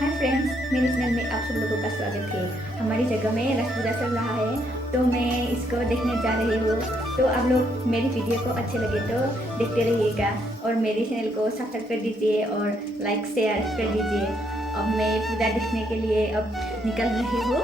Hi friends, मेरे channel में आप सब लोगों का स्वागत है। हमारी जगह में रस पूजा चल रहा है, तो मैं इसको देखने जा रही हूँ। तो आप लोग मेरी वीडियो को अच्छे लगे तो देखते रहिएगा और मेरे चैनल को सब्सक्राइब कर दीजिए और लाइक शेयर कर दीजिए। अब मैं पूजा देखने के लिए अब निकल रही हूँ।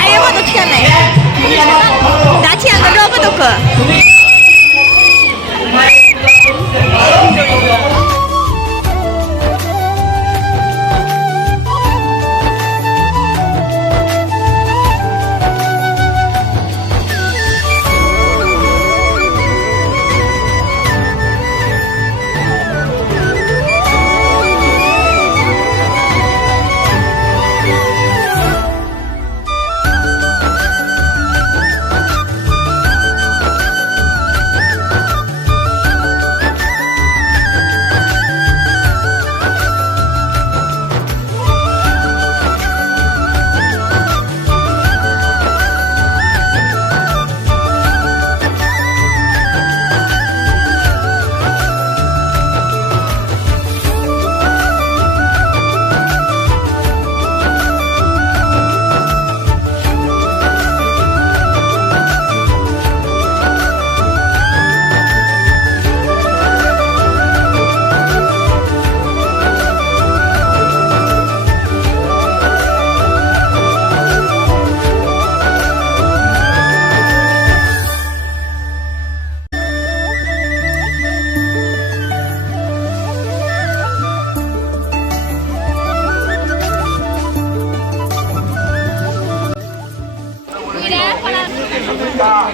Ayo foto sekali. Daci angkat dua foto ke.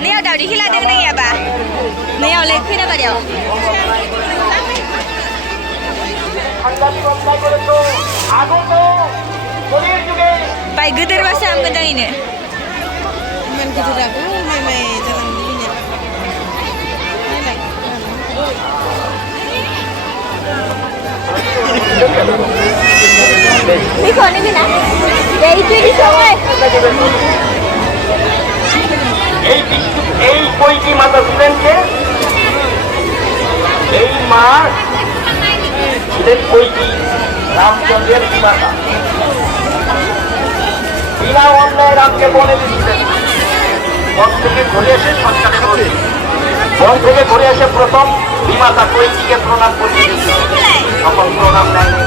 Leo đào đi khi là đường này à bà? Leo lên khi nào bà đèo? Baik getar bahasa am kencang ini. Man getar aku, mai jalan dulunya. Ini kau ni mana? Ya itu di sana. এই কইটি মাতা ছিলেন কে? এই মা ছিলেন কইটি রামচন্দ্রের বিমাতা। বিনা অন্যায় রামকে বনে দিচ্ছিলেন। বন থেকে ঘুরে এসে সরকারের বন থেকে ঘুরে এসে প্রথম বিমাতা কইটিকে প্রণাম করতে তখন প্রণাম নেয়নি।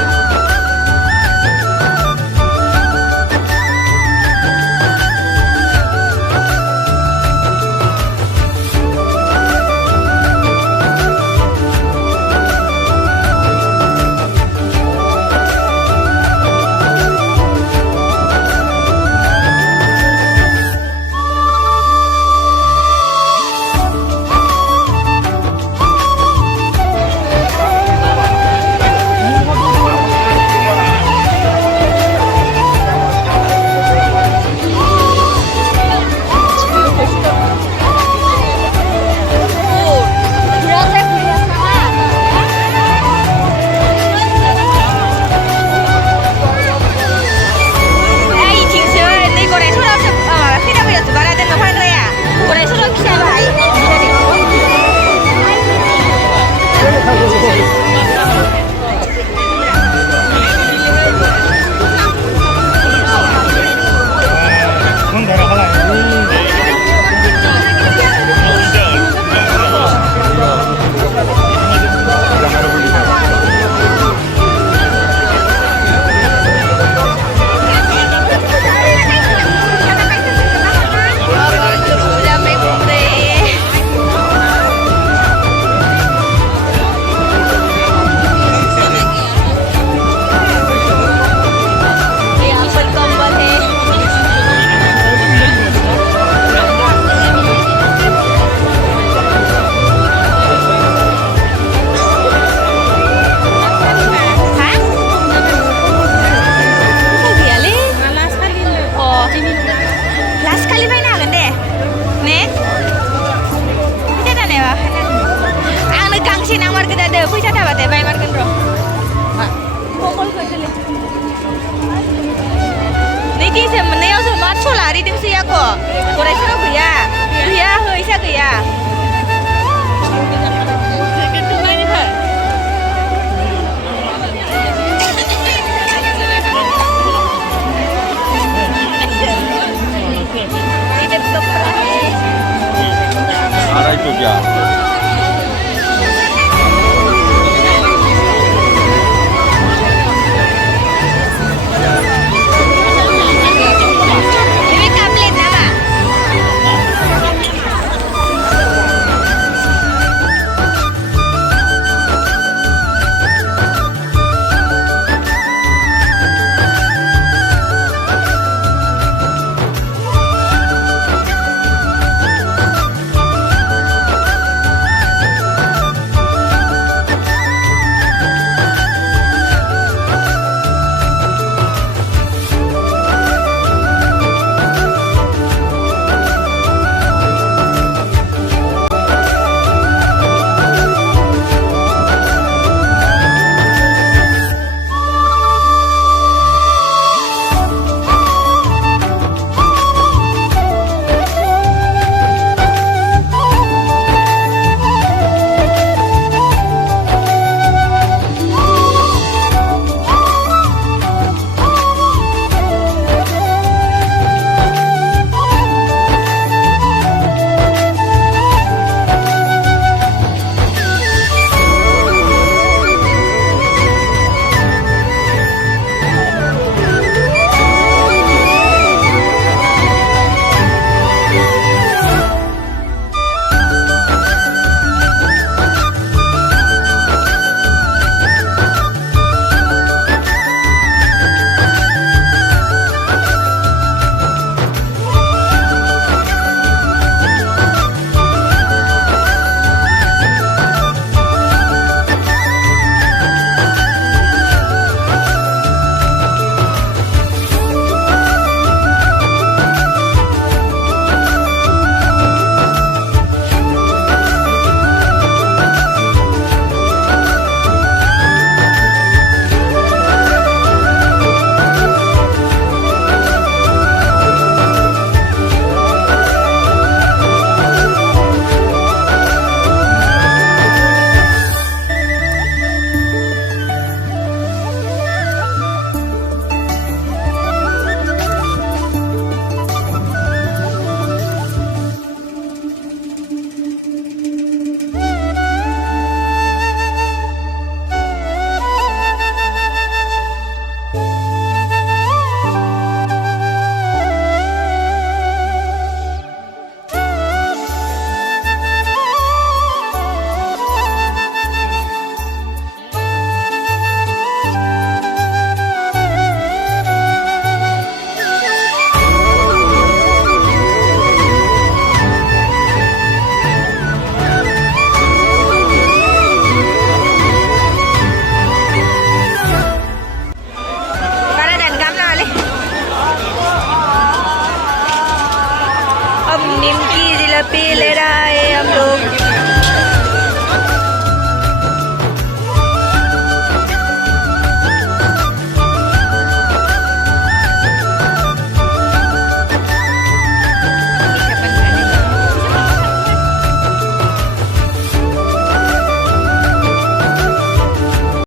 이디세 뭐네요 저 맞춰라 리딩 쓰야고 노래 싫어 그야 그야 허이사 그야